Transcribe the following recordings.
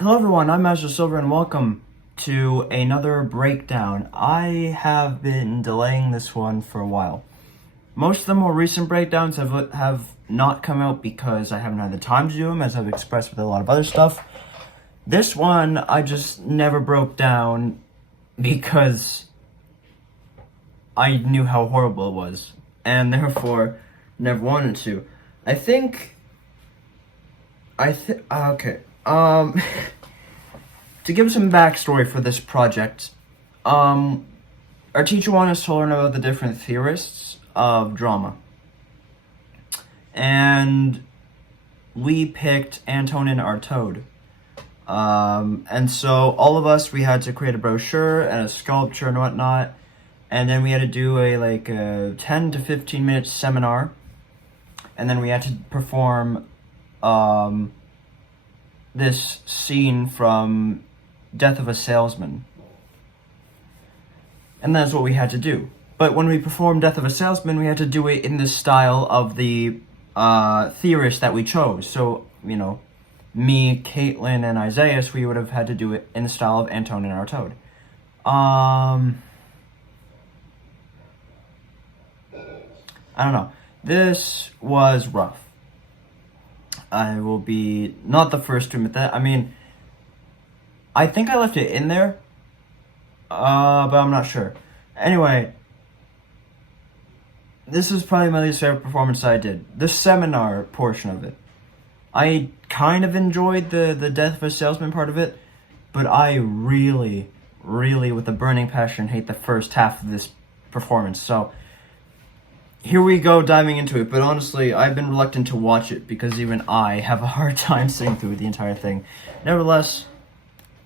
Hello everyone, I'm Master Silver and welcome to another breakdown. I have been delaying this one for a while. Most of the more recent breakdowns have not come out because I haven't had the time to do them, as I've expressed with a lot of other stuff. This one, I just never broke down because I knew how horrible it was, and therefore never wanted to. Okay. To give some backstory for this project, our teacher wanted us to learn about the different theorists of drama. And we picked Antonin Artaud. And so all of us, we had to create a brochure and a sculpture and whatnot. And then we had to do a 10 to 15 minute seminar. And then we had to perform this scene from Death of a Salesman. And that's what we had to do. But when we performed Death of a Salesman, we had to do it in the style of the theorist that we chose. So, me, Caitlin, and Isaiah, we would have had to do it in the style of Antonin Artaud. I don't know. This was rough. I will be not the first to admit that. I think I left it in there, but I'm not sure. Anyway, this is probably my least favorite performance I did. The seminar portion of it. I kind of enjoyed the Death of a Salesman part of it, but I really, with a burning passion, hate the first half of this performance. So, here we go diving into it, but honestly, I've been reluctant to watch it because even I have a hard time sitting through the entire thing. Nevertheless,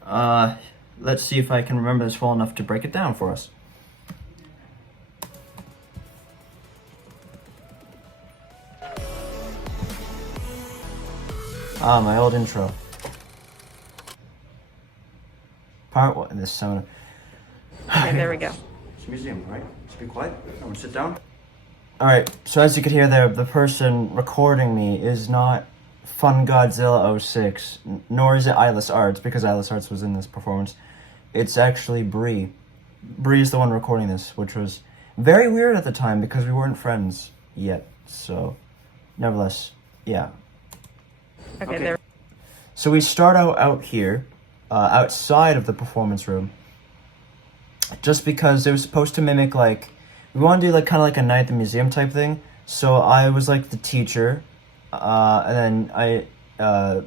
let's see if I can remember this well enough to break it down for us. My old intro. Part 1 in this seminar. Okay, there we go. It's a museum, right? Just be quiet. Everyone sit down. Alright, so as you could hear there, the person recording me is not Fun Godzilla 06, nor is it Eyeless Arts, because Eyeless Arts was in this performance. It's actually Bree. Bree is the one recording this, which was very weird at the time because we weren't friends yet. So, nevertheless, yeah. Okay. There. So we start out here, outside of the performance room, just because it was supposed to mimic, we want to do kind of a night at the museum type thing. So I was the teacher, and then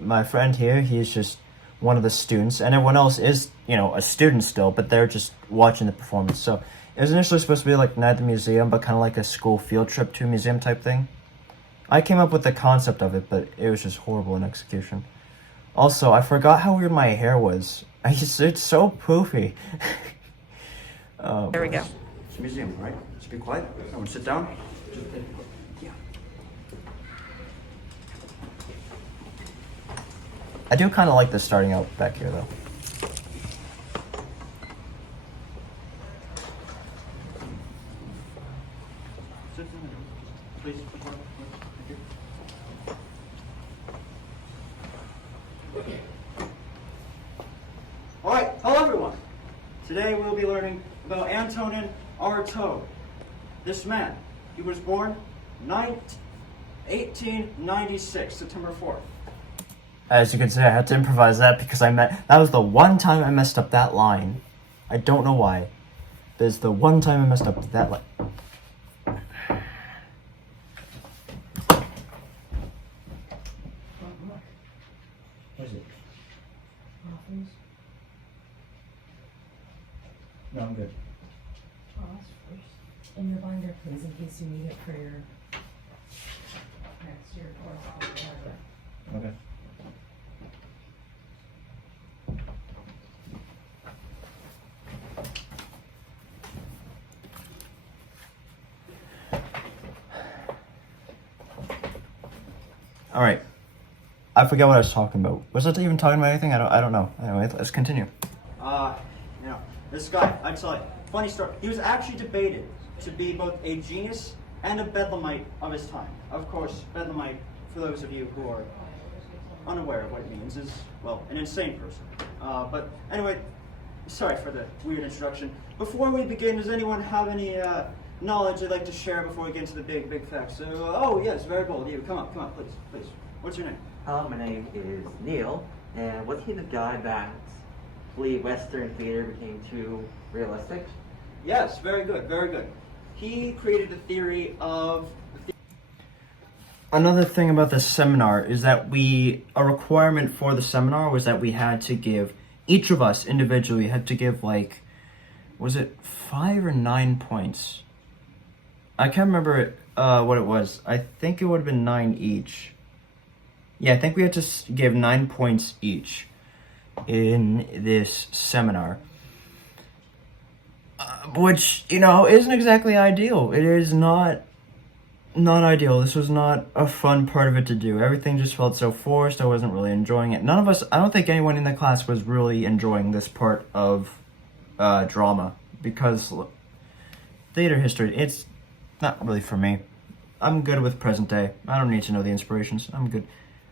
my friend here, he's just one of the students, and everyone else is, a student still, but they're just watching the performance. So it was initially supposed to be night at the museum, but kind of like a school field trip to a museum type thing. I came up with the concept of it, but it was just horrible in execution. Also, I forgot how weird my hair was. It's so poofy. There we go. It's a museum, right? Just be quiet. Everyone sit down. Yeah. I do kind of like this starting out back here, though. Please. Alright, hello everyone. Today we'll be learning about Antonin Artaud. This man, he was born 1896, September 4th. As you can see, I had to improvise that because that was the one time I messed up that line. I don't know why. There's the one time I messed up that line. What is it? Waffles? No, I'm good. Pause first in your binder, please, in case you need it for your next year course. Okay. All right. I forget what I was talking about. Was I even talking about anything? I don't know. Anyway, let's continue. This guy, I tell you, funny story. He was actually debated to be both a genius and a bedlamite of his time. Of course, bedlamite, for those of you who are unaware of what it means, is, well, an insane person. But anyway, sorry for the weird introduction. Before we begin, does anyone have any knowledge they'd like to share before we get into the big facts? Oh, yes, very bold. You, come on, please. What's your name? Hello, my name is Neil, and was he the guy that believed Western theater became too realistic? Yes, very good. He created the theory of... Another thing about the seminar is that a requirement for the seminar was that we had to give, each of us individually had to give, like, was it 5 or 9 points? I can't remember what it was. I think it would have been 9 each. Yeah, I think we had to give 9 points each in this seminar. Which, isn't exactly ideal. It is not ideal. This was not a fun part of it to do. Everything just felt so forced. I wasn't really enjoying it. None of us, I don't think anyone in the class was really enjoying this part of drama, because theater history, it's not really for me. I'm good with present day. I don't need to know the inspirations. I'm good.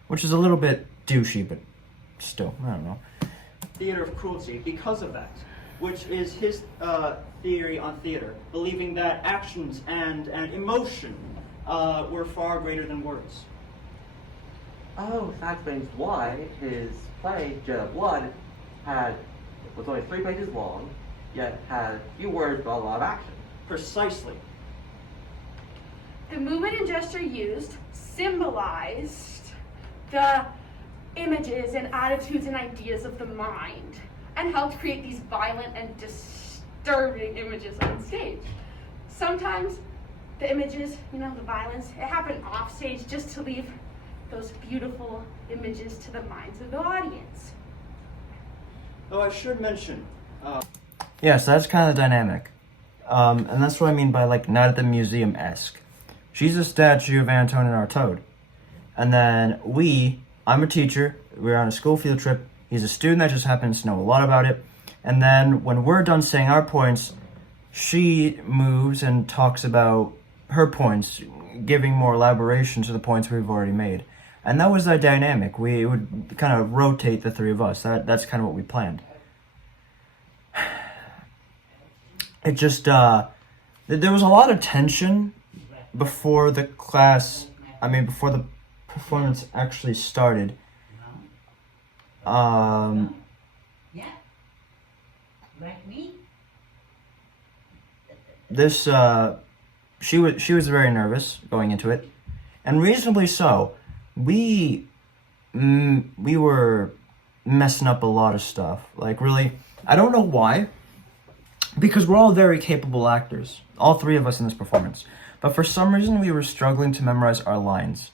Which is a little bit douchey, but still, I don't know. Theater of Cruelty, because of that, which is his theory on theater, believing that actions and emotion were far greater than words. Oh, that explains why his play, Jet of Blood, was only 3 pages long, yet had few words but a lot of action. Precisely. The movement and gesture used symbolized the images and attitudes and ideas of the mind, and helped create these violent and disturbing images on stage. Sometimes the images, the violence, it happened off stage just to leave those beautiful images to the minds of the audience. Oh, I should mention. Yes, that's kind of dynamic. And that's what I mean by, like, Night at the Museum-esque. She's a statue of Antonin Artaud. And then I'm a teacher, we're on a school field trip, he's a student that just happens to know a lot about it. And then when we're done saying our points, she moves and talks about her points, giving more elaboration to the points we've already made. And that was our dynamic. We would kind of rotate the three of us. That's kind of what we planned. It just, there was a lot of tension before the performance actually started. Yeah. Like me? She was very nervous going into it, and reasonably so. We were messing up a lot of stuff. Like, really, I don't know why, because we're all very capable actors, all three of us in this performance. But for some reason, we were struggling to memorize our lines.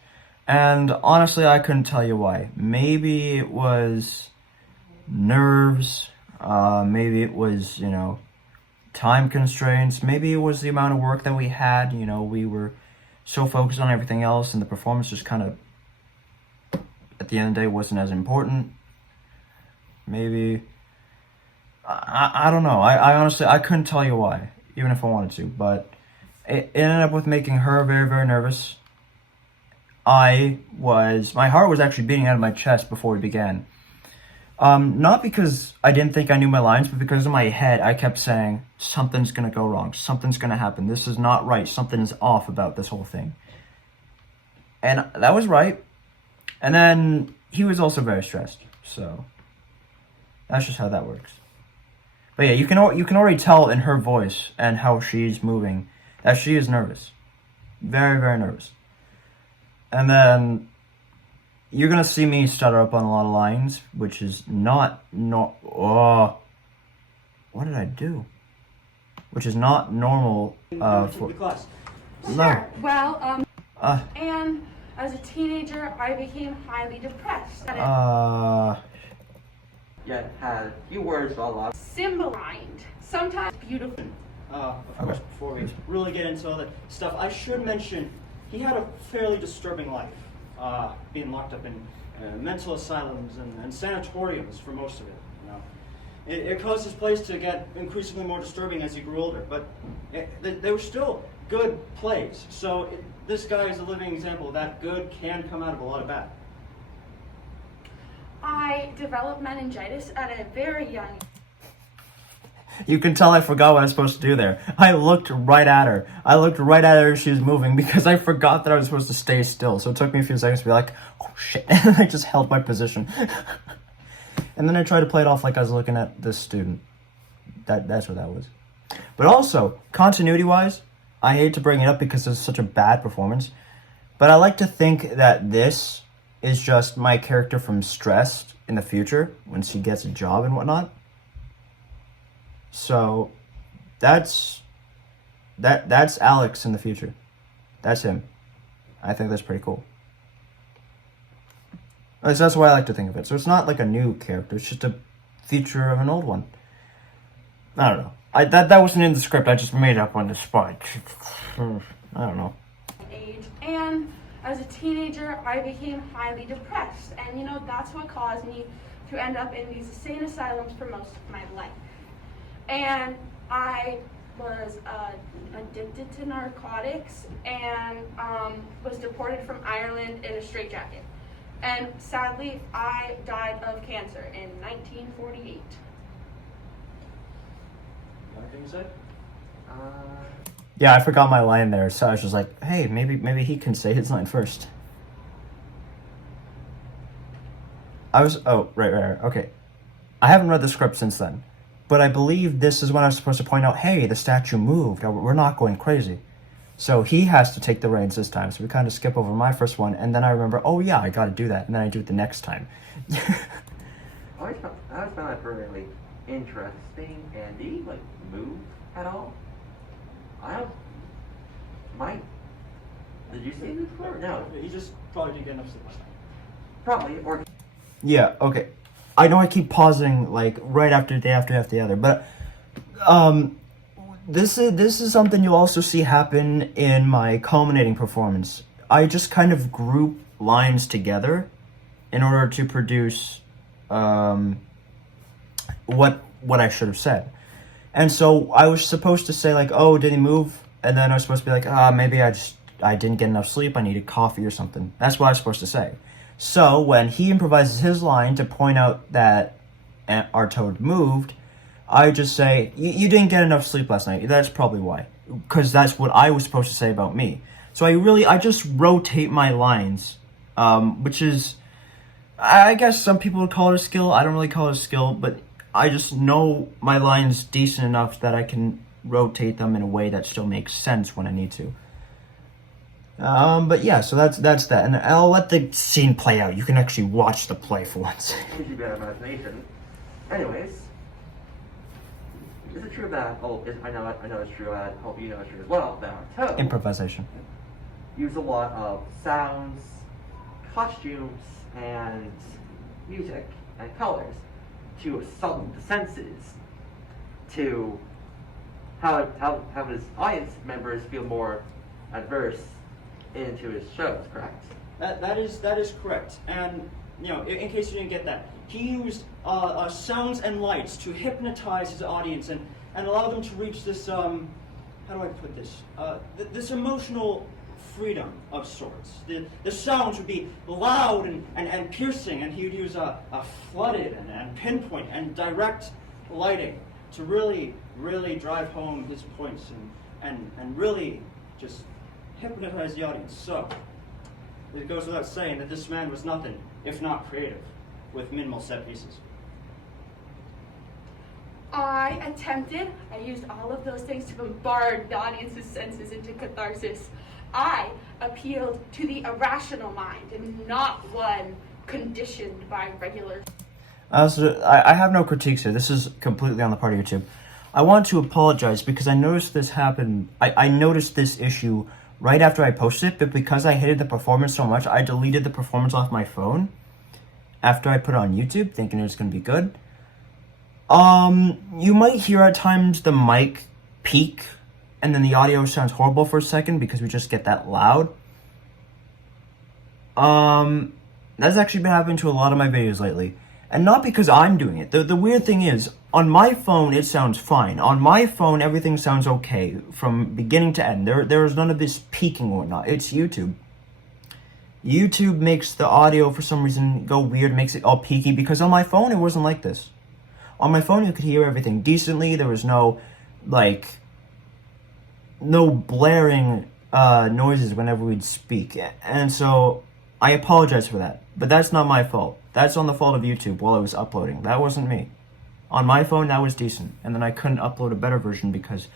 And honestly, I couldn't tell you why. Maybe it was nerves, maybe it was, time constraints, maybe it was the amount of work that we had. We were so focused on everything else, and the performance just kind of, at the end of the day, wasn't as important. Maybe, I don't know. I honestly, I couldn't tell you why, even if I wanted to, but it ended up with making her very, very nervous. My heart was actually beating out of my chest before we began. Not because I didn't think I knew my lines, but because in my head I kept saying, something's gonna go wrong, something's gonna happen, this is not right, something is off about this whole thing. And that was right. And then he was also very stressed, so that's just how that works. But yeah, you can already tell in her voice and how she's moving that she is nervous. Very, very nervous. And then you're gonna see me stutter up on a lot of lines, which is what did I do? Which is not normal for the class. Sure. Well, and as a teenager, I became highly depressed. Yet had few words but a lot. Symbolized, sometimes beautiful. Of course, before we really get into all that stuff, I should mention he had a fairly disturbing life, being locked up in mental asylums and sanatoriums for most of it. It caused his plays to get increasingly more disturbing as he grew older, but they were still good plays. So this guy is a living example that good can come out of a lot of bad. I developed meningitis at a very young You can tell I forgot what I was supposed to do there. I looked right at her. I looked right at her as she was moving because I forgot that I was supposed to stay still. So it took me a few seconds to be like, oh shit. And I just held my position. And then I tried to play it off like I was looking at this student. That's what that was. But also, continuity-wise, I hate to bring it up because it's such a bad performance, but I like to think that this is just my character from Stressed in the future when she gets a job and whatnot. So that's Alex in the future. That's him. I think that's pretty cool. At least that's the way I like to think of it. So it's not like a new character, it's just a feature of an old one. I don't know. That wasn't in the script, I just made it up on the spot. I don't know. age, and as a teenager I became highly depressed, and that's what caused me to end up in these insane asylums for most of my life. And I was addicted to narcotics and was deported from Ireland in a straitjacket. And sadly, I died of cancer in 1948. Anything you said? Yeah, I forgot my line there, so I was just like, hey, maybe he can say his line first. Right, okay. I haven't read the script since then, but I believe this is when I was supposed to point out, hey, the statue moved, we're not going crazy. So he has to take the reins this time, so we kind of skip over my first one, and then I remember, oh yeah, I gotta do that, and then I do it the next time. I always found that really interesting. And did he move at all? Did you see this before? No. He just probably didn't get enough sleep last night. Probably, or Yeah, okay. I know I keep pausing right after the other, but this is something you'll also see happen in my culminating performance. I just kind of group lines together in order to produce what I should have said. And so I was supposed to say oh, did he move? And then I was supposed to be maybe I didn't get enough sleep, I needed coffee or something. That's what I was supposed to say. So when he improvises his line to point out that Artaud moved, I just say, you didn't get enough sleep last night. That's probably why. Because that's what I was supposed to say about me. So I just rotate my lines, which is, I guess some people would call it a skill. I don't really call it a skill, but I just know my lines decent enough that I can rotate them in a way that still makes sense when I need to. But yeah, so that's that, and I'll let the scene play out. You can actually watch the play for once. gives you better imagination. Anyways, is it true that? I know it's true. I hope you know it's true as well. That Artaud Improvisation. use a lot of sounds, costumes, and music and colors to assault the senses, to have his audience members feel more adverse into his shows, correct? That is correct. And in case you didn't get that, he used sounds and lights to hypnotize his audience and allow them to reach this how do I put this? This emotional freedom of sorts. The sounds would be loud and piercing, and he would use a flooded and pinpoint and direct lighting to really drive home his points and really just hypnotize the audience. So it goes without saying that this man was nothing if not creative with minimal set pieces. I used all of those things to bombard the audience's senses into catharsis. I appealed to the irrational mind and not one conditioned by regular. I have no critiques here. This is completely on the part of YouTube. I want to apologize because I noticed this happen. I noticed this issue right after I posted it, but because I hated the performance so much, I deleted the performance off my phone after I put it on YouTube, thinking it was going to be good. You might hear at times the mic peak, and then the audio sounds horrible for a second because we just get that loud. That's actually been happening to a lot of my videos lately. And not because I'm doing it. The weird thing is, on my phone, it sounds fine. On my phone, everything sounds okay from beginning to end. There's none of this peaking or whatnot. It's YouTube. YouTube makes the audio for some reason go weird, makes it all peaky, because on my phone it wasn't like this. On my phone you could hear everything decently. There was no blaring noises whenever we'd speak. And so I apologize for that. But that's not my fault. That's on the fault of YouTube while I was uploading. That wasn't me. On my phone that was decent. And then I couldn't upload a better version because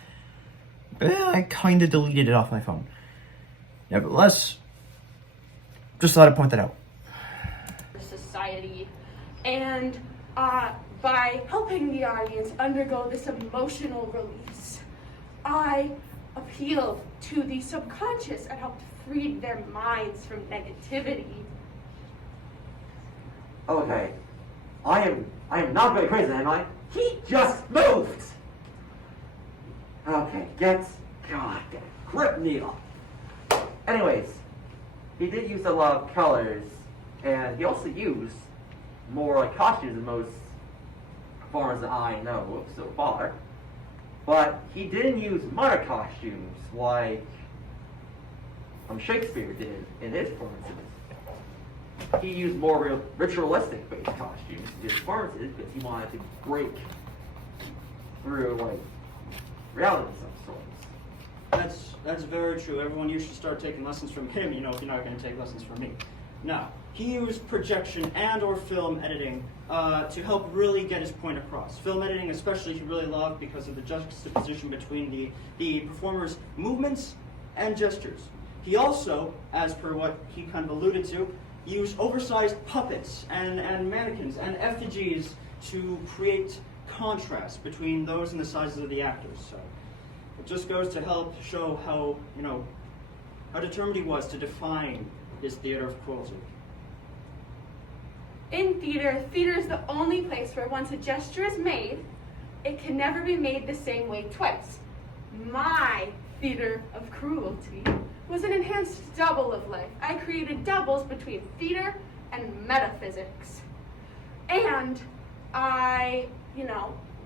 I kind of deleted it off my phone. Nevertheless, just thought I'd point that out. Society, and by helping the audience undergo this emotional release, I appealed to the subconscious and helped free their minds from negativity. Okay, I am not very crazy, am I? He just moved! Okay, God, grip needle. Anyways, he did use a lot of colors, and he also used more like costumes than most performers that I know so far. But he didn't use modern costumes like Shakespeare did in his performances. He used more ritualistic based costumes in his performances because he wanted to break through like reality of some sorts. That's very true. Everyone, you should start taking lessons from him, if you're not going to take lessons from me. Now, he used projection and or film editing to help really get his point across. Film editing especially he really loved because of the juxtaposition between the performer's movements and gestures. He also, as per what he kind of alluded to, used oversized puppets and mannequins and effigies to create contrast between those and the sizes of the actors. So it just goes to help show how determined he was to define his theater of cruelty. In theater is the only place where once a gesture is made, it can never be made the same way twice. My theater of cruelty was an enhanced double of life. I created doubles between theater and metaphysics. And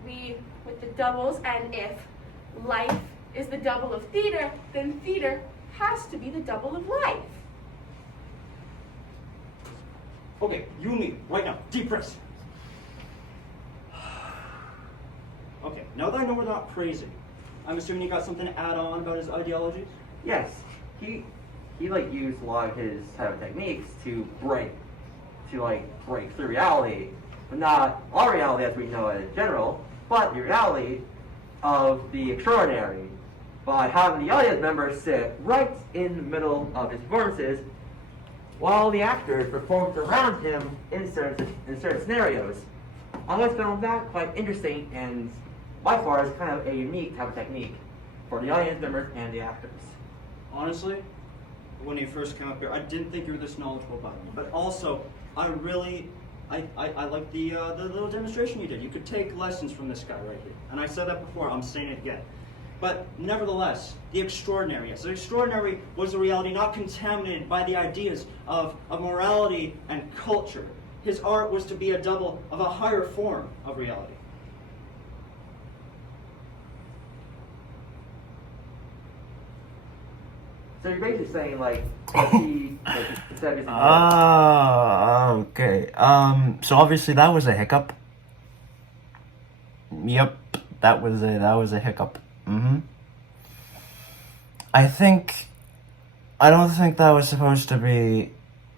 we, with the doubles, and if life is the double of theater, then theater has to be the double of life. Okay, you and me, right now, deep breaths. Okay, now that I know we're not crazy, I'm assuming you got something to add on about his ideologies? Yes, he used a lot of his type of techniques to break through reality, but not our reality as we know it in general, but the reality of the extraordinary by having the audience members sit right in the middle of his performances while the actors performed around him in certain scenarios. I always found that quite interesting and by far is kind of a unique type of technique for the audience members and the actors. Honestly, when you first came up here, I didn't think you were this knowledgeable about me. But also, I like the little demonstration you did. You could take lessons from this guy right here. And I said that before, I'm saying it again. But nevertheless, the extraordinary. Yes, the extraordinary was a reality not contaminated by the ideas of morality and culture. His art was to be a double of a higher form of reality. So you're basically saying he instead of using Okay. So obviously that was a hiccup. Yep, that was a hiccup. I don't think that was supposed to be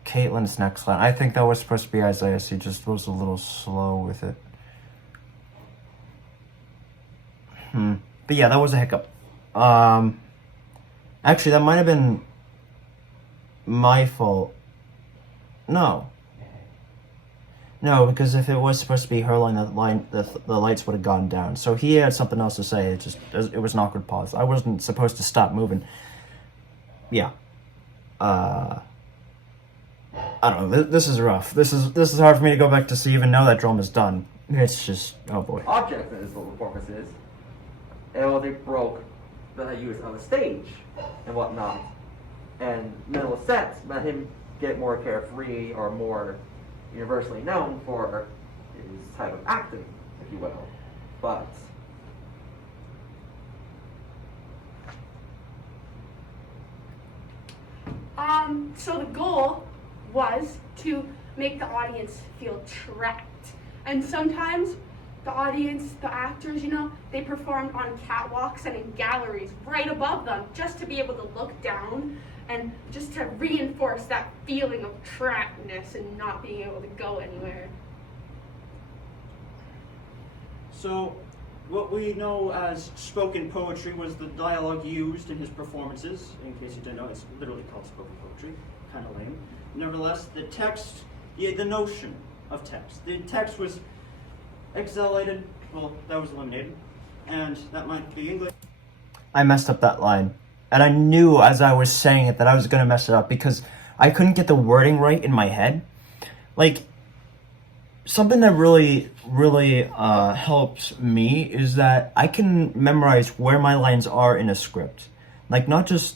Caitlin's next line. I think that was supposed to be Isaiah's. He just was a little slow with it. But yeah, that was a hiccup. Actually, that might have been my fault. No, because if it was supposed to be her line, the lights would have gone down. So he had something else to say. It was an awkward pause. I wasn't supposed to stop moving. Yeah. I don't know. This is rough. This is hard for me to go back to see even know that drama's done. It's just, oh boy. objects in his little performances, and they broke the use of a stage and whatnot. And minimal sets let him get more carefree or more universally known for his type of acting, if you will. But so the goal was to make the audience feel trapped. And sometimes the audience, the actors, they performed on catwalks and in galleries right above them just to be able to look down and just to reinforce that feeling of trappedness and not being able to go anywhere. So, what we know as spoken poetry was the dialogue used in his performances. In case you didn't know, it's literally called spoken poetry. Kind of lame. Nevertheless, the text, the notion of text. The text was exilated, well, that was eliminated, and that might be English. I messed up that line. And I knew as I was saying it that I was going to mess it up because I couldn't get the wording right in my head. Like, something that really helps me is that I can memorize where my lines are in a script. Like, not just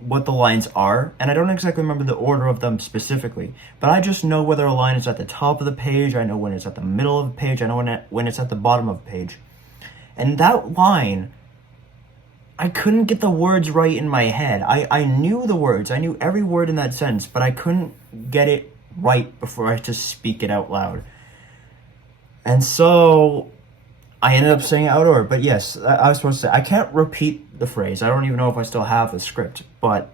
what the lines are, and I don't exactly remember the order of them specifically, but I just know whether a line is at the top of the page, I know when it's at the middle of the page, I know when it's at the bottom of the page. And that line, I couldn't get the words right in my head. I knew the words, I knew every word in that sentence, but I couldn't get it right before I had to speak it out loud. And so I ended up saying it out of order. But yes, I was supposed to say, I can't repeat the phrase. I don't even know if I still have the script, but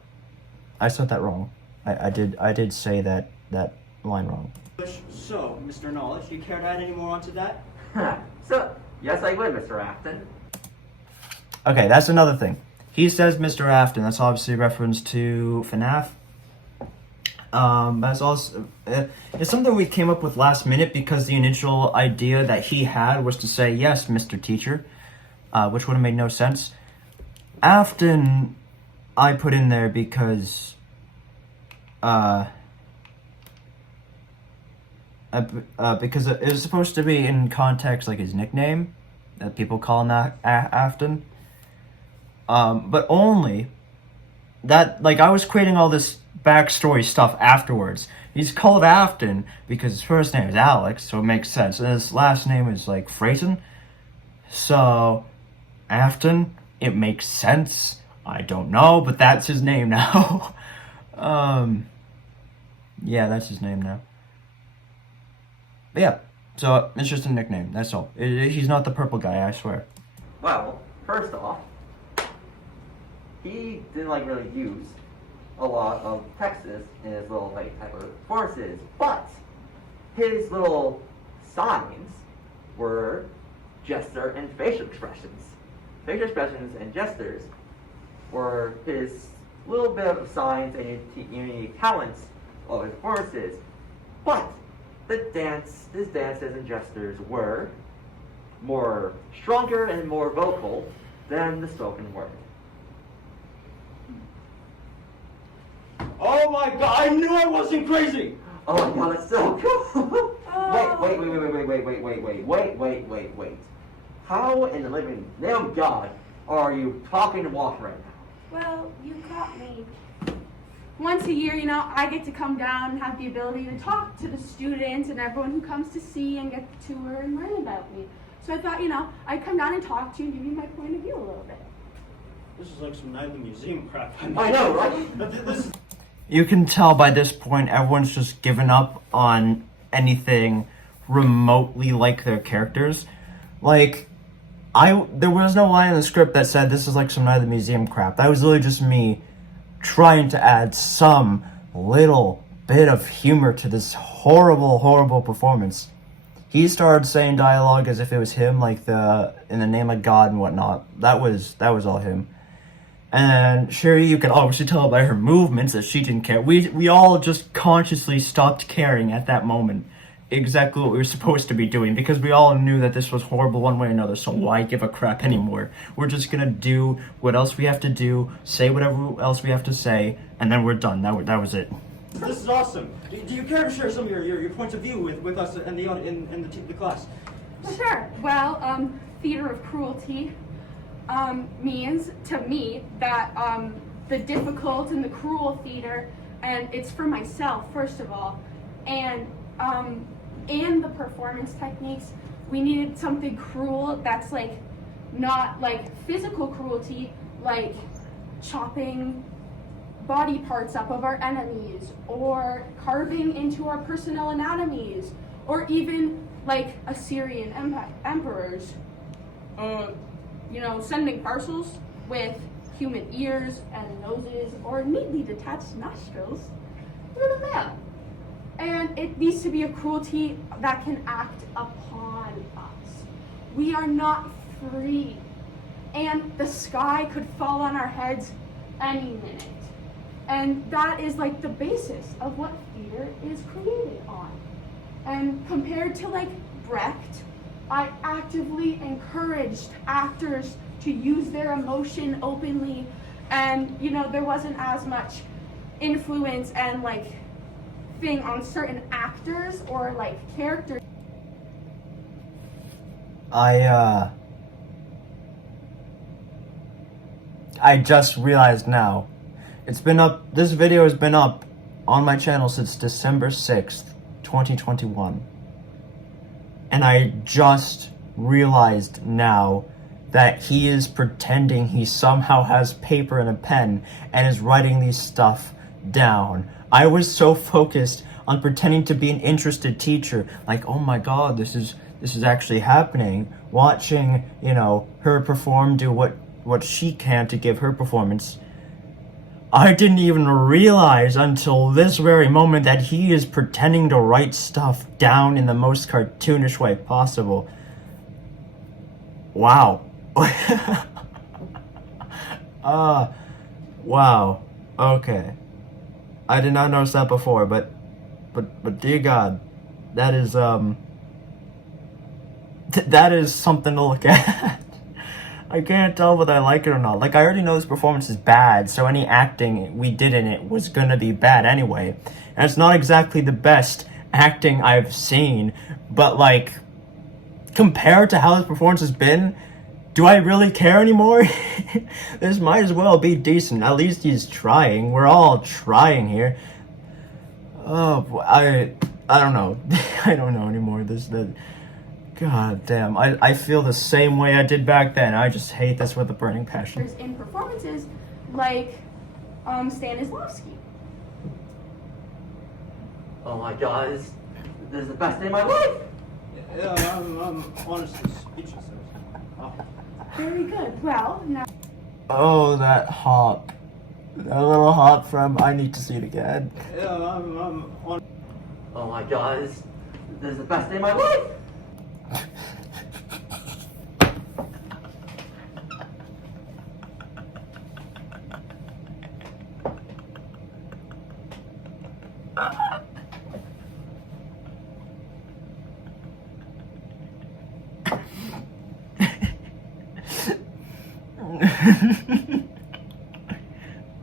I said that wrong. I did say that line wrong. So, Mr. Knowledge, do you care to add any more onto that? So, yes, I would, Mr. Afton. Okay, that's another thing. He says Mr. Afton. That's obviously a reference to FNAF. That's also it's something we came up with last minute because the initial idea that he had was to say yes, Mr. Teacher, which would have made no sense. Afton, I put in there because it was supposed to be in context like his nickname that people call him that Afton. But only that, like, I was creating all this backstory stuff afterwards. He's called Afton because his first name is Alex, so it makes sense. And his last name is, like, Freyton. So, Afton, it makes sense. I don't know, but that's his name now. Yeah, that's his name now. But yeah, so it's just a nickname, that's all. He's not the purple guy, I swear. Well, first off, he didn't really use a lot of Texas in his little type of forces, but his little signs were gesture and facial expressions. Facial expressions and gestures were his little bit of signs and unique talents of his forces, but his dances and gestures were more stronger and more vocal than the spoken word. Oh my god, I knew I wasn't crazy! Oh my god, that's so cool! Wait. How in the living name of God are you talking to walk right now? Well, you caught me. Once a year, I get to come down and have the ability to talk to the students and everyone who comes to see and get the tour and learn about me. So I thought, I'd come down and talk to you and give you my point of view a little bit. This is like some Night at the Museum crap. I know, right? This is... You can tell by this point everyone's just given up on anything remotely like their characters. Like, there was no line in the script that said this is like some Night at the Museum crap. That was literally just me trying to add some little bit of humor to this horrible performance. He started saying dialogue as if it was him, like in the name of God and whatnot. That was all him. And Ciera, you can obviously tell by her movements that she didn't care. We all just consciously stopped caring at that moment. Exactly what we were supposed to be doing, because we all knew that this was horrible one way or another, so why give a crap anymore? We're just gonna do what else we have to do, say whatever else we have to say, and then we're done. That was it. This is awesome. Do you care to share some of your points of view with us and the class? Sure. Well, theater of cruelty means to me that the difficult and the cruel theater, and it's for myself first of all, and the performance techniques, we needed something cruel that's not like physical cruelty, like chopping body parts up of our enemies, or carving into our personal anatomies, or even like Assyrian emperors, sending parcels with human ears and noses or neatly detached nostrils through the mail. And it needs to be a cruelty that can act upon us. We are not free, and the sky could fall on our heads any minute. And that is like the basis of what theater is created on. And compared to like Brecht, I actively encouraged actors to use their emotion openly, and there wasn't as much influence and like thing on certain actors or like characters. I just realized now. This video has been up on my channel since December 6th, 2021. And I just realized now that he is pretending he somehow has paper and a pen and is writing these stuff down. I was so focused on pretending to be an interested teacher, like, oh my god, this is actually happening, watching, her perform, do what she can to give her performance. I didn't even realize until this very moment that he is pretending to write stuff down in the most cartoonish way possible. Wow. Wow. Okay. I did not notice that before, but dear God, that is that is something to look at. I can't tell whether I like it or not. Like, I already know this performance is bad, so any acting we did in it was gonna be bad anyway. And it's not exactly the best acting I've seen, but like, compared to how this performance has been, do I really care anymore? This might as well be decent. At least he's trying. We're all trying here. Oh, I don't know. I don't know anymore. God damn. I feel the same way I did back then. I just hate this with a burning passion. In performances like Stanislavski. Oh my god, this is the best day of my life! Yeah, I'm honestly speechless. Oh. Very good. Well, now. Oh, that hop. That little hop from I Need to See It Again. Yeah, I'm on. Oh my god, this is the best day of my life!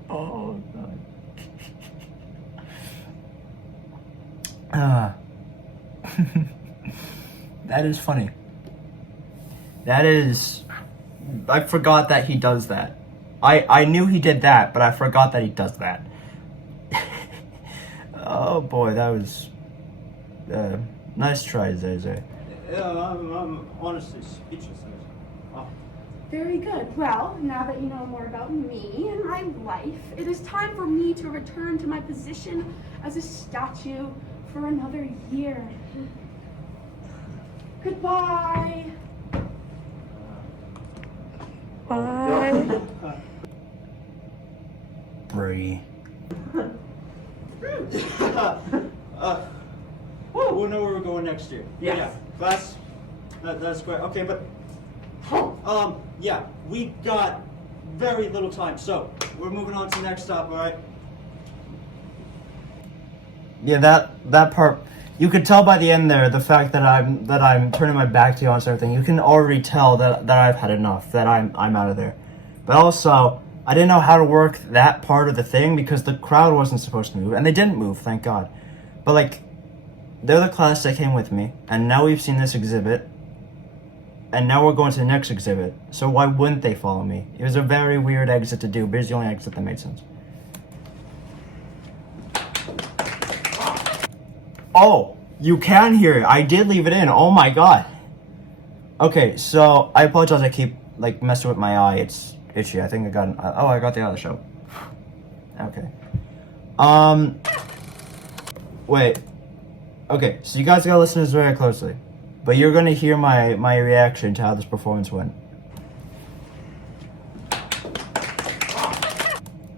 Oh god. That is funny. I forgot that he does that. I knew he did that, but I forgot that he does that. Oh boy, that was nice try, Zay. Yeah, I'm honestly speechless. Oh. Very good. Well, now that you know more about me and my life, it is time for me to return to my position as a statue for another year. Goodbye. Bye. Bree. We'll know where we're going next year. Yes. Yeah, class. That's great. Okay, but yeah, we got very little time, so we're moving on to the next stop. All right. Yeah, that part. You could tell by the end there, the fact that I'm turning my back to you on everything. You can already tell that I've had enough. That I'm out of there. But also, I didn't know how to work that part of the thing because the crowd wasn't supposed to move, and they didn't move, thank God. But like, they're the class that came with me, and now we've seen this exhibit, and now we're going to the next exhibit. So why wouldn't they follow me? It was a very weird exit to do, but it's the only exit that made sense. Oh, you can hear it. I did leave it in. Oh my god. Okay, so I apologize. I keep like messing with my eye. It's itchy. I think I got the other show. Okay. Wait. Okay, so you guys gotta listen to this very closely. But you're gonna hear my reaction to how this performance went.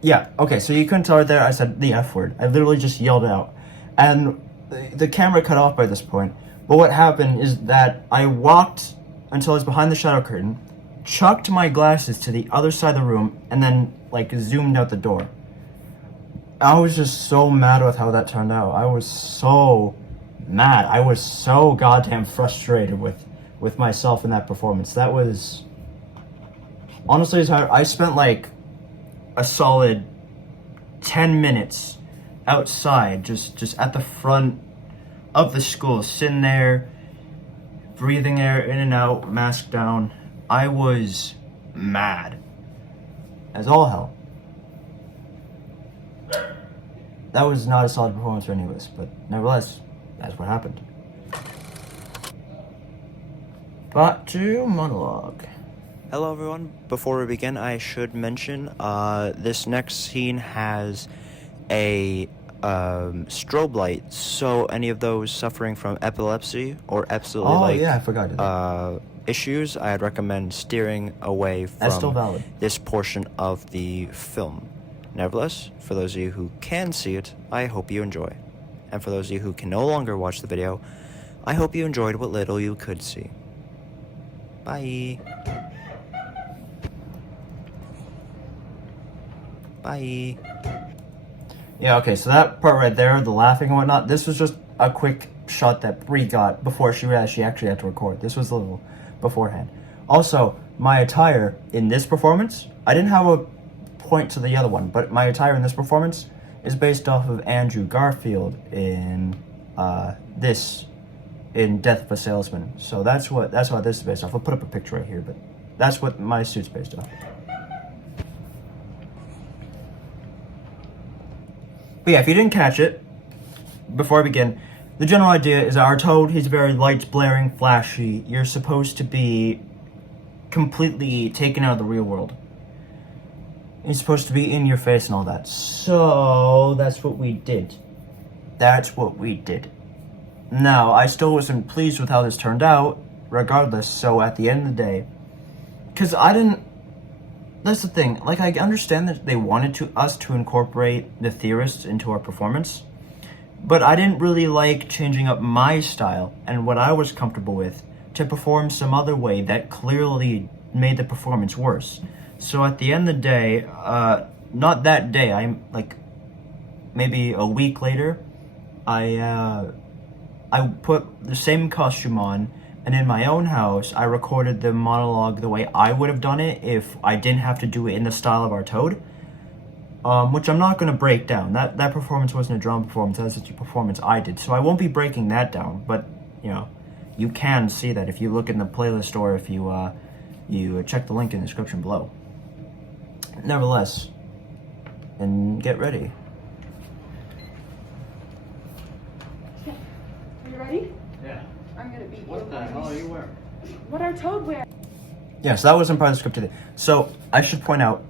Yeah, okay, so you couldn't tell right there I said the F word. I literally just yelled it out. And the camera cut off by this point. But what happened is that I walked until I was behind the shadow curtain, chucked my glasses to the other side of the room, and then, like, zoomed out the door. I was just so mad with how that turned out. I was so mad. I was so goddamn frustrated with myself in that performance. That was... Honestly, I spent, like, a solid 10 minutes outside, just at the front of the school, sitting there, breathing air in and out, mask down. I was mad as all hell. That was not a solid performance for any of us, but nevertheless, that's what happened. Back to Monologue. Hello everyone, before we begin I should mention this next scene has a strobe light, so any of those suffering from epilepsy or epilepsy I forgot to do that. Issues, I'd recommend steering away That's still from valid. this portion of the film. Nevertheless, for those of you who can see it, I hope you enjoy. And for those of you who can no longer watch the video, I hope you enjoyed what little you could see. Bye. Bye. Yeah, okay, so that part right there, the laughing and whatnot, this was just a quick shot that Brie got before she realized she actually had to record. This was a little beforehand. Also, my attire in this performance, I didn't have a point to the other one, but my attire in this performance is based off of Andrew Garfield in Death of a Salesman. So that's what this is based off. I'll put up a picture right here, but that's what my suit's based off. But yeah, if you didn't catch it, before I begin, the general idea is that Artaud, he's very lights blaring, flashy. You're supposed to be completely taken out of the real world. He's supposed to be in your face and all that. So, that's what we did. Now, I still wasn't pleased with how this turned out, regardless, so at the end of the day, because that's the thing, like, I understand that they wanted us to incorporate the theorists into our performance, but I didn't really like changing up my style and what I was comfortable with to perform some other way that clearly made the performance worse. So at the end of the day, not that day, I'm like, maybe a week later, I put the same costume on, and in my own house, I recorded the monologue the way I would have done it if I didn't have to do it in the style of Artaud, which I'm not going to break down. That performance wasn't a drama performance, that's just a performance I did, so I won't be breaking that down, but, you know, you can see that if you look in the playlist or if you check the link in the description below. Nevertheless, and get ready. Okay. Are you ready? Yeah. I'm gonna beat you. What the hell are you wearing? What Artaud wear? Yeah, so that wasn't part of the script today. So, I should point out,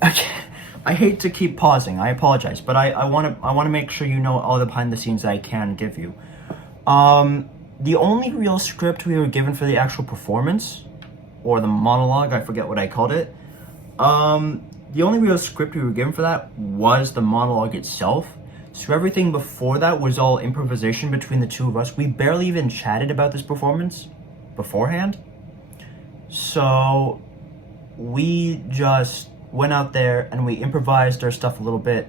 I hate to keep pausing, I apologize, but I want to make sure you know all the behind the scenes that I can give you. The only real script we were given for the actual performance, or the monologue, I forget what I called it, the only real script we were given for that was the monologue itself. So everything before that was all improvisation between the two of us. We barely even chatted about this performance beforehand. So we just went out there and we improvised our stuff a little bit.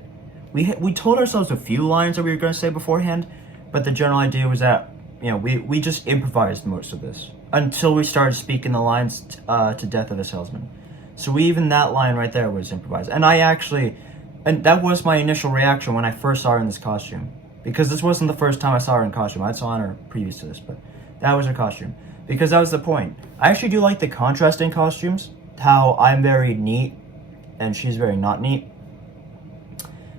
We told ourselves a few lines that we were going to say beforehand, but the general idea was that, you know, we just improvised most of this until we started speaking the lines to Death of a Salesman. So even that line right there was improvised. And and that was my initial reaction when I first saw her in this costume. Because this wasn't the first time I saw her in costume. I saw her previous to this, but that was her costume. Because that was the point. I actually do like the contrast in costumes. How I'm very neat and she's very not neat.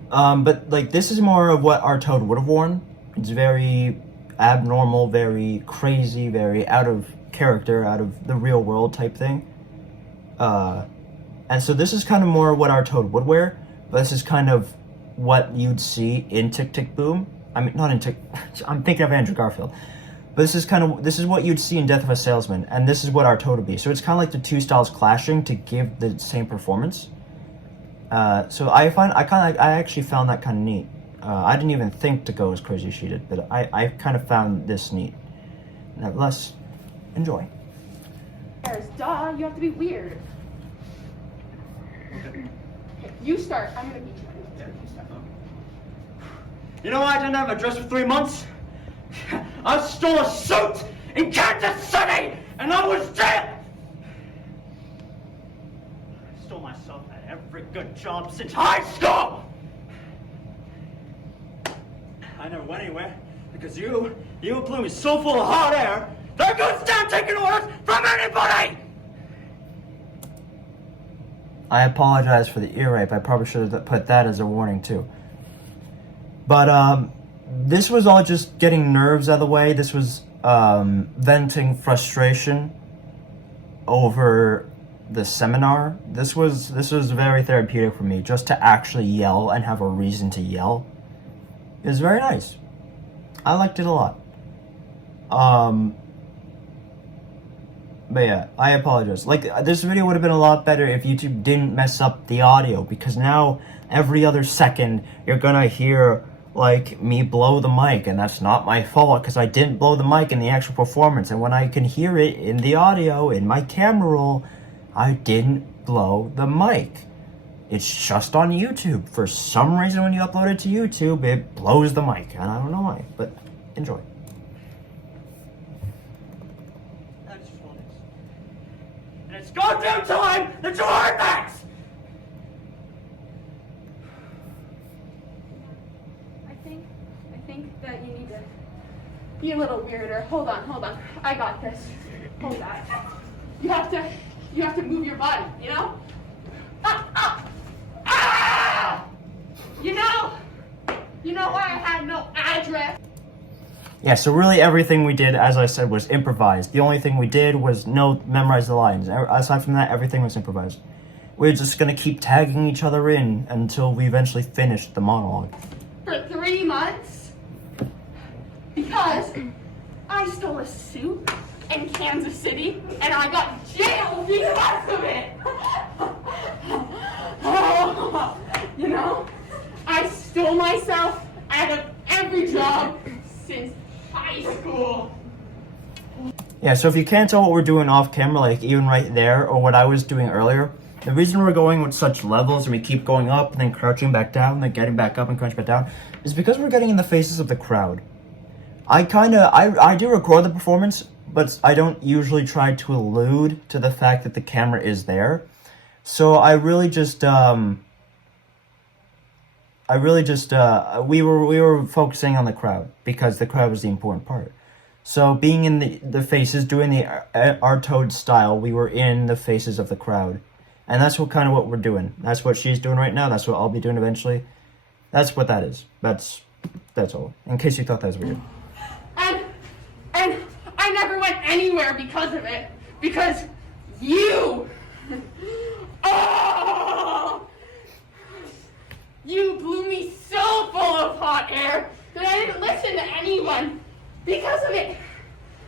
But like this is more of what Artaud would have worn. It's very abnormal, very crazy, very out of character, out of the real world type thing. And so this is kind of more what Artaud would wear, but this is kind of what you'd see in Tick Tick Boom. I mean, not in Tick. I'm thinking of Andrew Garfield. But this is what you'd see in Death of a Salesman, and this is what Artaud would be. So it's kind of like the two styles clashing to give the same performance. So I actually found that kind of neat. I didn't even think to go as crazy as she did, but I kind of found this neat. Nevertheless, enjoy. Duh, you have to be weird. Okay, you start. I'm gonna beat you. You start. You know why I didn't have a dress for 3 months? I stole a suit in Kansas City, and I was jailed. I stole myself at every good job since high school. I never went anywhere because you blew me so full of hot air that I couldn't stand taking orders from anybody. I apologize for the ear rape. I probably should have put that as a warning too. But this was all just getting nerves out of the way. This was venting frustration over the seminar. This was very therapeutic for me, just to actually yell and have a reason to yell. It was very nice. I liked it a lot. But yeah, I apologize. Like, this video would have been a lot better if YouTube didn't mess up the audio, because now every other second you're gonna hear like me blow the mic, and that's not my fault because I didn't blow the mic in the actual performance, and when I can hear it in the audio in my camera roll, I didn't blow the mic. It's just on YouTube. For some reason when you upload it to YouTube, it blows the mic, and I don't know why, but enjoy. That's just what it is. And it's goddamn time that you learn that! I think that you need to be a little weirder. Hold on. I got this. Hold that. You have to move your body, you know? Ah! You know why I had no address? Yeah, so really everything we did, as I said, was improvised. The only thing we did was memorize the lines. Aside from that, everything was improvised. We're just gonna keep tagging each other in until we eventually finish the monologue. For 3 months? Because I stole a suit in Kansas City and I got jailed because of it! You know, I stole myself out of every job since high school. Yeah, so if you can't tell what we're doing off camera, like even right there, or what I was doing earlier, the reason we're going with such levels and we keep going up and then crouching back down, then getting back up and crouching back down, is because we're getting in the faces of the crowd. I do record the performance, but I don't usually try to allude to the fact that the camera is there. So we were focusing on the crowd because the crowd was the important part. So being in the faces, doing the Artaud style, we were in the faces of the crowd. And that's what we're doing. That's what she's doing right now. That's what I'll be doing eventually. That's what that is. That's all. In case you thought that was weird. And I never went anywhere because of it. Because you. Oh! You blew me so full of hot air that I didn't listen to anyone. Because of it.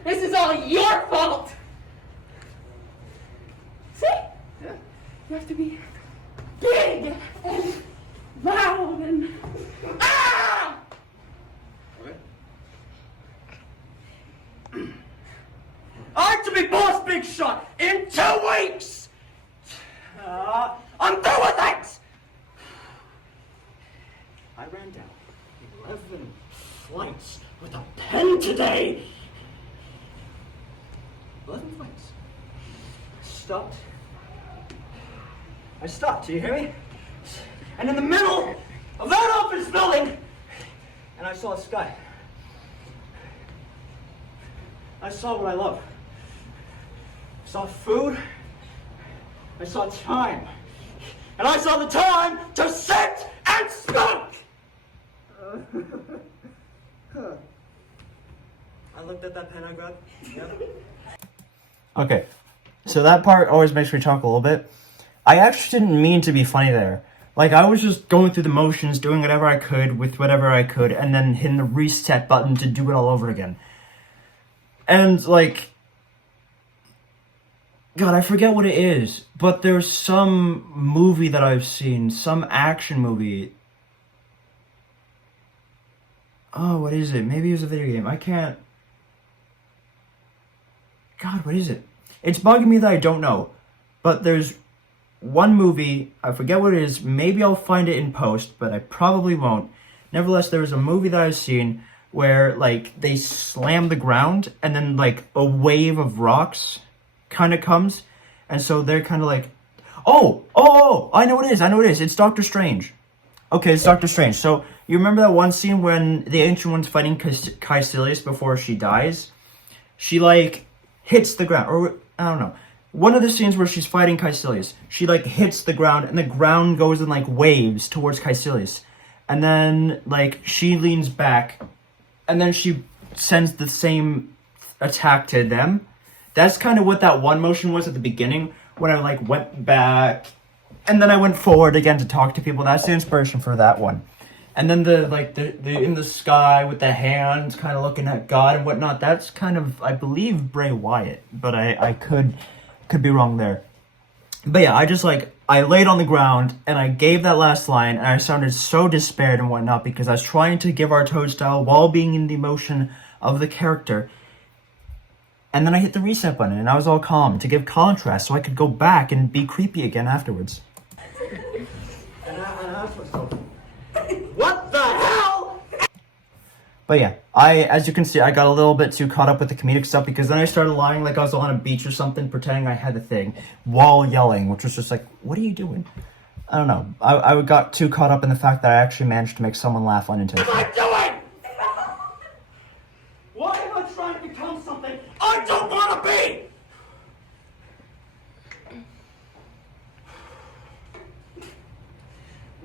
This is all your fault. See? You have to be big and loud and ah! I have to be boss big shot in 2 weeks! I'm through with it! I ran down 11 flights with a pen today. 11 flights. I stopped, do you hear me? And in the middle of that office building, and I saw a sky. I saw what I love. I saw food. I saw time. And I saw the time to sit and smoke! I looked at that pen I grabbed. Yep. Okay, so that part always makes me talk a little bit. I actually didn't mean to be funny there, Like, I was just going through the motions, doing whatever I could with whatever I could, and then hitting the reset button to do it all over again. And, like, God, I forget what it is, but there's some movie that I've seen, some action movie. Oh, what is it? Maybe it was a video game. I can't... God, what is it? It's bugging me that I don't know. But there's one movie, I forget what it is, maybe I'll find it in post, but I probably won't. Nevertheless, there was a movie that I've seen where, like, they slam the ground, and then, like, a wave of rocks kind of comes, and so they're kind of like, oh, I know what it is, it's Doctor Strange. Okay, it's Doctor Strange. So, you remember that one scene when the Ancient One's fighting Caecilius before she dies? She, like, hits the ground, or, I don't know. One of the scenes where she's fighting Caecilius, she, like, hits the ground, and the ground goes in, like, waves towards Caecilius. And then, like, she leans back, and then she sends the same attack to them. That's kind of what that one motion was at the beginning, when I, like, went back, and then I went forward again to talk to people. That's the inspiration for that one. And then the in the sky with the hands kind of looking at God and whatnot, that's kind of, I believe, Bray Wyatt, but I could be wrong there. But yeah, I laid on the ground and I gave that last line, and I sounded so despaired and whatnot because I was trying to give Artaud style while being in the emotion of the character. And then I hit the reset button and I was all calm to give contrast so I could go back and be creepy again afterwards. And I asked myself, what the hell? But yeah, as you can see, I got a little bit too caught up with the comedic stuff because then I started lying like I was on a beach or something, pretending I had a thing, while yelling, which was just like, what are you doing? I don't know. I got too caught up in the fact that I actually managed to make someone laugh unintentionally. What am I doing? Why am I trying to become something I don't want to be?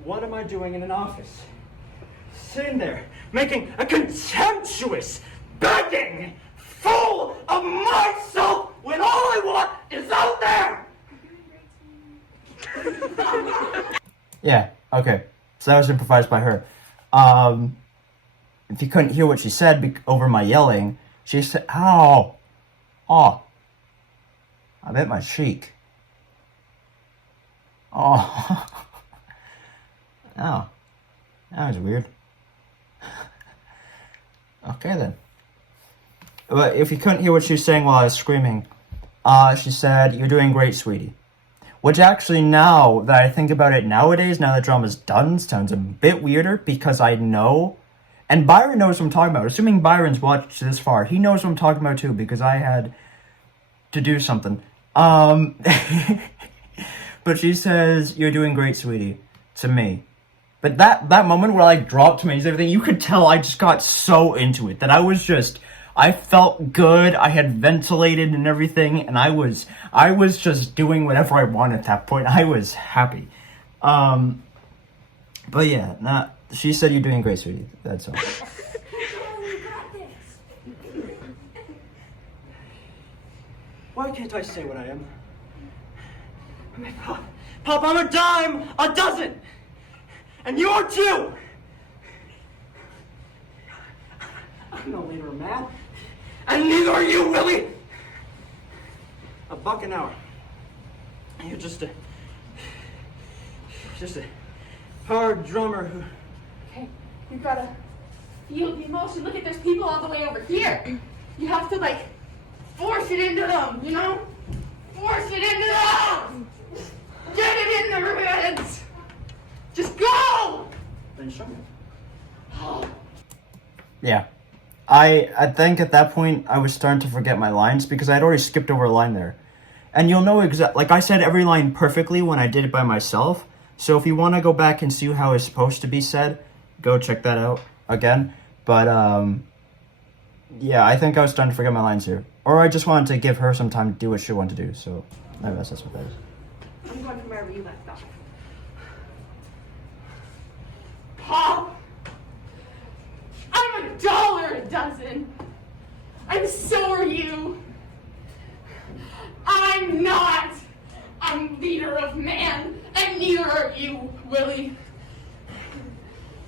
What am I doing in an office? Sitting there, making a contemptuous begging fool of myself when all I want is out there! Yeah, okay. So that was improvised by her. If you couldn't hear what she said over my yelling, she said, ow, oh, I bit my cheek. Oh, oh, that was weird. Okay then. But if you couldn't hear what she was saying while I was screaming, she said, "You're doing great, sweetie." Which actually, now that I think about it nowadays, now that drama's done, sounds a bit weirder because I know, and Byron knows what I'm talking about. Assuming Byron's watched this far, he knows what I'm talking about too because I had to do something. But she says, "You're doing great, sweetie," to me. But that moment where I dropped my knees and everything, you could tell I just got so into it that I felt good, I had ventilated and everything, and I was just doing whatever I wanted at that point. I was happy. But yeah, she said, "You're doing great, sweetie." That's all. Why can't I say what I am? I mean, Pop, I'm a dime a dozen! And you are too! I'm no leader of man. And neither are you, Willie! $1 an hour. You're just a hard drummer who... Okay, you've got to feel the emotion. Look at, there's people all the way over here. You have to, like, force it into them, you know? Force it into them! Get it in their heads! Just go! Then show me. Yeah. I think at that point I was starting to forget my lines because I'd already skipped over a line there. And you'll know like I said every line perfectly when I did it by myself. So if you want to go back and see how it's supposed to be said, go check that out again. But yeah, I think I was starting to forget my lines here. Or I just wanted to give her some time to do what she wanted to do. So I guess that's what that is. I'm going from wherever you left off. Pop! I'm $1 a dozen. And so are you. I'm not a leader of man, And neither are you, Willie.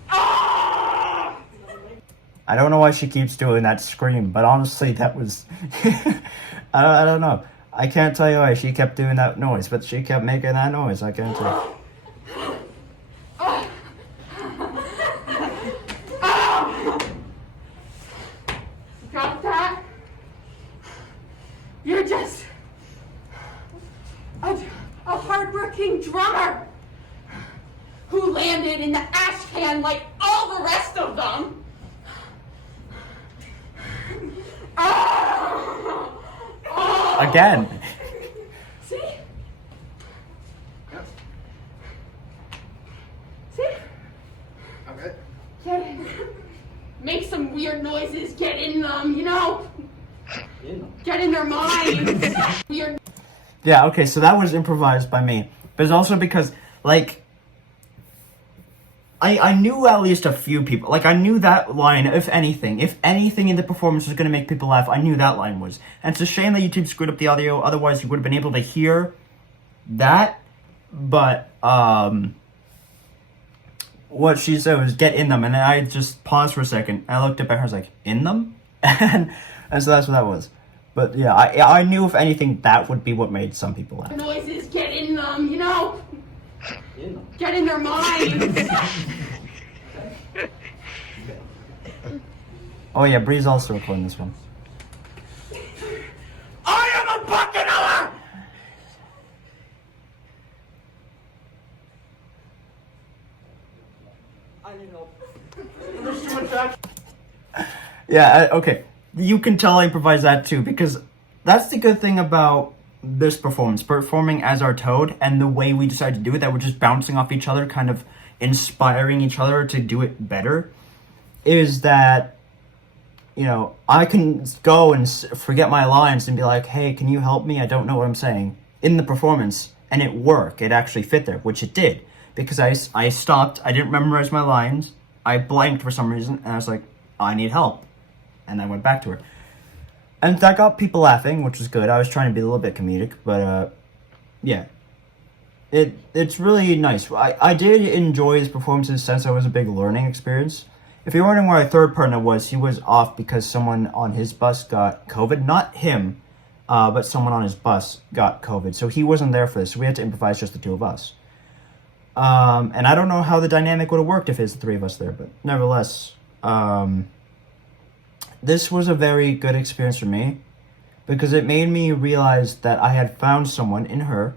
Ah! I don't know why she keeps doing that scream, but honestly, that was... I don't know. I can't tell you why she kept doing that noise, but she kept making that noise, I can't tell. Got that? You're just a hardworking drummer who landed in the ash can like all the rest of them. Again. See? See? Okay. Get in. Make some weird noises. Get in them, you know? Get in their minds. Weird. Yeah, okay, so that was improvised by me. But it's also because, like, I knew at least a few people. Like, I knew that line, if anything in the performance was going to make people laugh, I knew that line was. And it's a shame that YouTube screwed up the audio, otherwise you would have been able to hear that. But, what she said was, get in them, and I just paused for a second, and I looked up at her, I was like, in them? and so that's what that was. But yeah, I knew if anything, that would be what made some people laugh. Noises. Get in them, you know? Get in their minds. Oh yeah, Bree's also recording this one. I am a bucket hour! I need help. There's too much action. Yeah, okay. You can tell I improvised that too, because that's the good thing about this performance, performing as Artaud, and the way we decided to do it, that we're just bouncing off each other, kind of inspiring each other to do it better, is that, you know, I can go and forget my lines and be like, hey, can you help me? I don't know what I'm saying, in the performance, and it worked. It actually fit there, which it did, because I stopped, I didn't memorize my lines, I blanked for some reason, and I was like, I need help, and I went back to her. And that got people laughing, which was good. I was trying to be a little bit comedic, but, yeah. It's really nice. I did enjoy his performances since it was a big learning experience. If you're wondering where our third partner was, he was off because someone on his bus got COVID. Not him, but someone on his bus got COVID. So he wasn't there for this, so we had to improvise just the two of us. And I don't know how the dynamic would have worked if it's the three of us there, but nevertheless, this was a very good experience for me, because it made me realize that I had found someone in her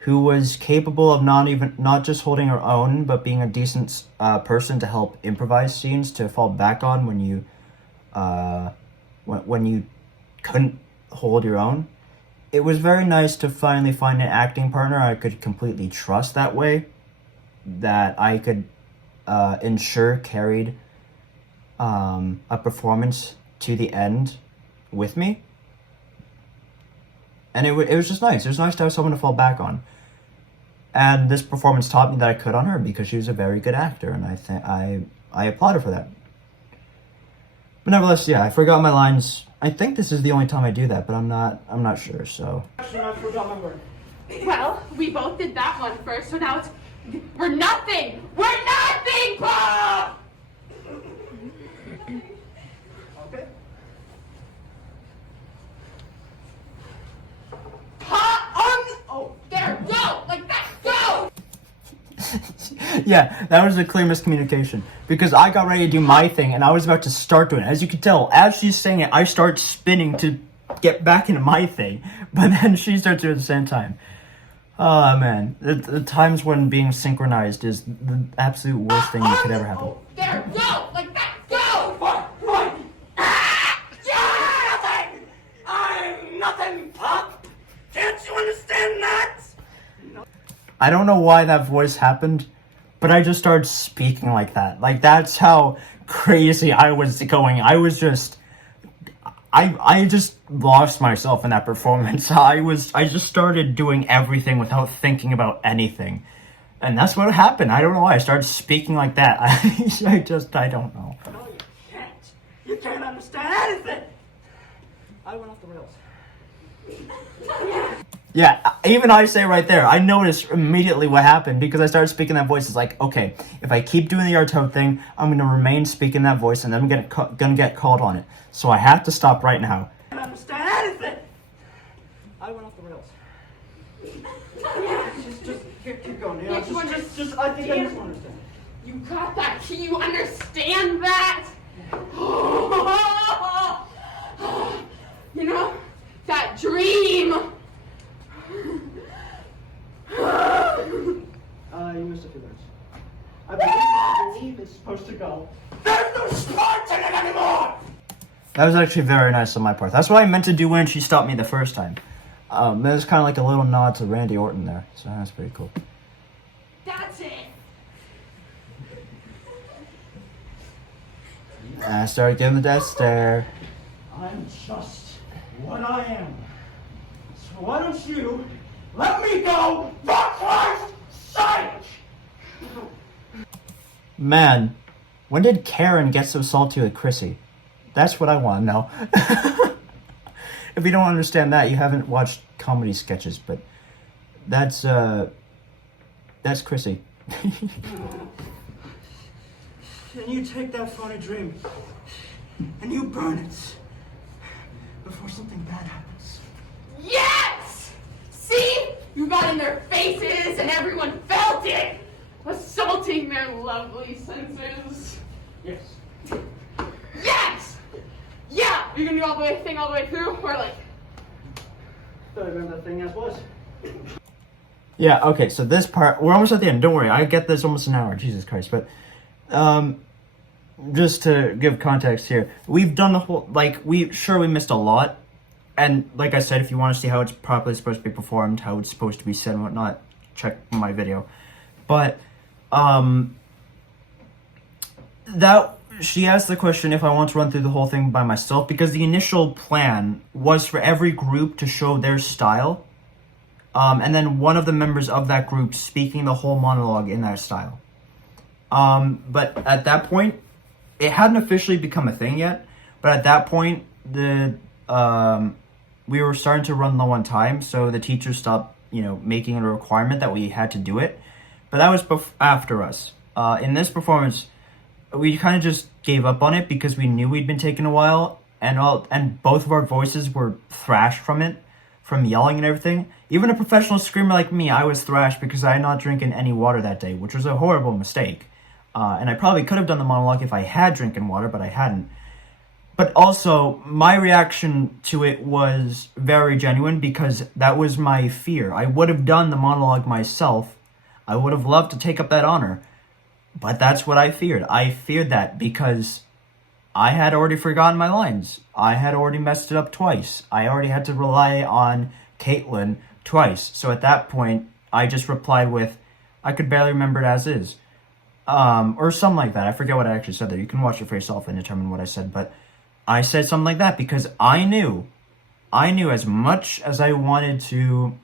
who was capable of not just holding her own, but being a decent person to help improvise scenes to fall back on when you when you couldn't hold your own. It was very nice to finally find an acting partner I could completely trust that way, that I could ensure carried a performance to the end with me. And it was just nice. It was nice to have someone to fall back on. And this performance taught me that I could on her, because she was a very good actor, and I applaud her for that. But nevertheless, yeah, I forgot my lines. I think this is the only time I do that, but I'm not sure, so. Actually, I forgot my word. Well, we both did that one first, so now we're nothing! We're nothing, Bob! Okay. Oh, there, go! Like that, go! Yeah, that was a clear miscommunication, because I got ready to do my thing, and I was about to start doing it. As you can tell, as she's saying it, I start spinning to get back into my thing, but then she starts doing it at the same time. Oh, man. The times when being synchronized is the absolute worst thing that could ever happen. Oh, there, go! Like that, go! Fine. You're nothing! I'm nothing, Pop! Can't you understand that? I don't know why that voice happened, but I just started speaking like that. Like, that's how crazy I was going. I was just... I just lost myself in that performance. I just started doing everything without thinking about anything. And that's what happened. I don't know why. I started speaking like that. I don't know. No, you can't. You can't understand anything. I went off the rails. Yeah, even I say right there, I noticed immediately what happened because I started speaking that voice. It's like, okay, if I keep doing the Artaud thing, I'm going to remain speaking that voice and then I'm gonna get called on it. So I have to stop right now. I don't understand anything. I went off the rails. Just keep going. You know, just I think I just understand. You got that? Can you understand that? You know, that dream. You missed a few words. I believe it's supposed to go. There's no spark in it anymore! That was actually very nice on my part. That's what I meant to do when she stopped me the first time. That was kind of like a little nod to Randy Orton there. So that's pretty cool. That's it. I started giving the death stare. I'm just what I am. So why don't you let me go for Christ's sake? Man, when did Karen get so salty with Chrissy? That's what I want to know. If you don't understand that, you haven't watched comedy sketches, but that's Chrissy. And you take that phony dream and you burn it before something bad happens. Yes! See? You got in their faces and everyone felt it! Assaulting their lovely senses. Yes. Yes! Yeah! You're gonna do all the way through? Or like... Thought I remember that thing as was. Yeah, okay, so this part, we're almost at the end. Don't worry, I get this almost an hour. Jesus Christ. But, just to give context here, we've done the whole, like, we missed a lot. And, like I said, if you want to see how it's properly supposed to be performed, how it's supposed to be said and whatnot, check my video. But, she asked the question if I want to run through the whole thing by myself, because the initial plan was for every group to show their style. And then one of the members of that group speaking the whole monologue in that style. But at that point, it hadn't officially become a thing yet. But at that point, we were starting to run low on time, so the teachers stopped, making it a requirement that we had to do it. But that was after us. In this performance, we kind of just gave up on it because we knew we'd been taking a while, and both of our voices were thrashed from yelling and everything. Even a professional screamer like me, I was thrashed because I had not drinking any water that day, which was a horrible mistake. And I probably could have done the monologue if I had drinking water, but I hadn't. But also, my reaction to it was very genuine because that was my fear. I would have done the monologue myself. I would have loved to take up that honor. But that's what I feared. I feared that because I had already forgotten my lines. I had already messed it up twice. I already had to rely on Caitlin twice. So at that point, I just replied with, I could barely remember it as is. Or something like that. I forget what I actually said there. You can watch it for yourself and determine what I said. But I said something like that because I knew as much as I wanted to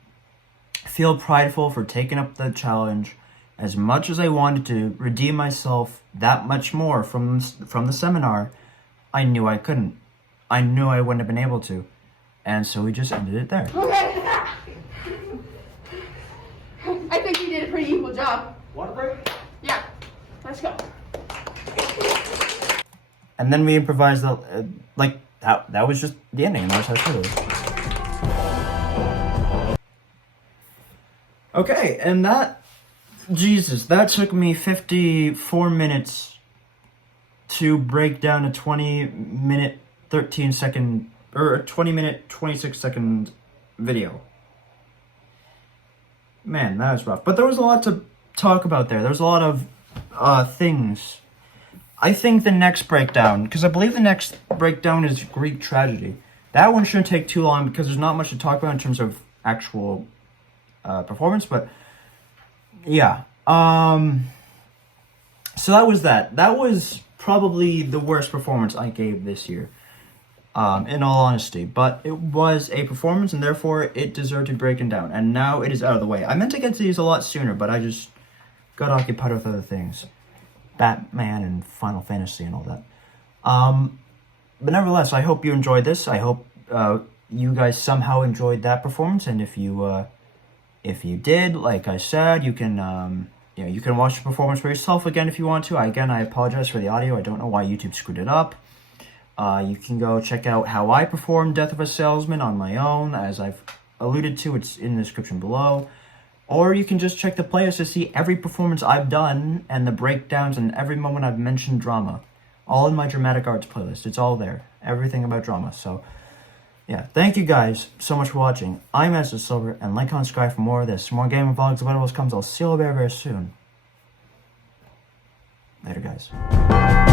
feel prideful for taking up the challenge, as much as I wanted to redeem myself that much more from the seminar, I knew I couldn't. I knew I wouldn't have been able to. And so we just ended it there. Okay. I think you did a pretty equal job. Water break? Yeah. Let's go. And then we improvised that was just the ending, and that's how it was. Okay, and that took me 54 minutes to break down a 20-minute 13-second or a 20-minute 26-second video. Man, that was rough. But there was a lot to talk about there. There was a lot of things. I think the next breakdown, because I believe the next breakdown is Greek tragedy. That one shouldn't take too long because there's not much to talk about in terms of actual performance, but yeah. So that was that. That was probably the worst performance I gave this year, in all honesty. But it was a performance, and therefore it deserved to be broken down. And now it is out of the way. I meant to get to these a lot sooner, but I just got occupied with other things. Batman and Final Fantasy and all that. But nevertheless, I hope you enjoyed this. I hope you guys somehow enjoyed that performance, and if you did, like I said, you can you can watch the performance for yourself again if you want to. I apologize for the audio. I don't know why YouTube screwed it up. You can go check out how I performed Death of a Salesman on my own, as I've alluded to. It's in the description below. Or you can just check the playlist to see every performance I've done and the breakdowns and every moment I've mentioned drama. All in my dramatic arts playlist. It's all there. Everything about drama. So, yeah. Thank you guys so much for watching. I'm Master Silver, and like, comment, subscribe for more of this. More gaming vlogs, whatever else comes, I'll see you very, very soon. Later, guys.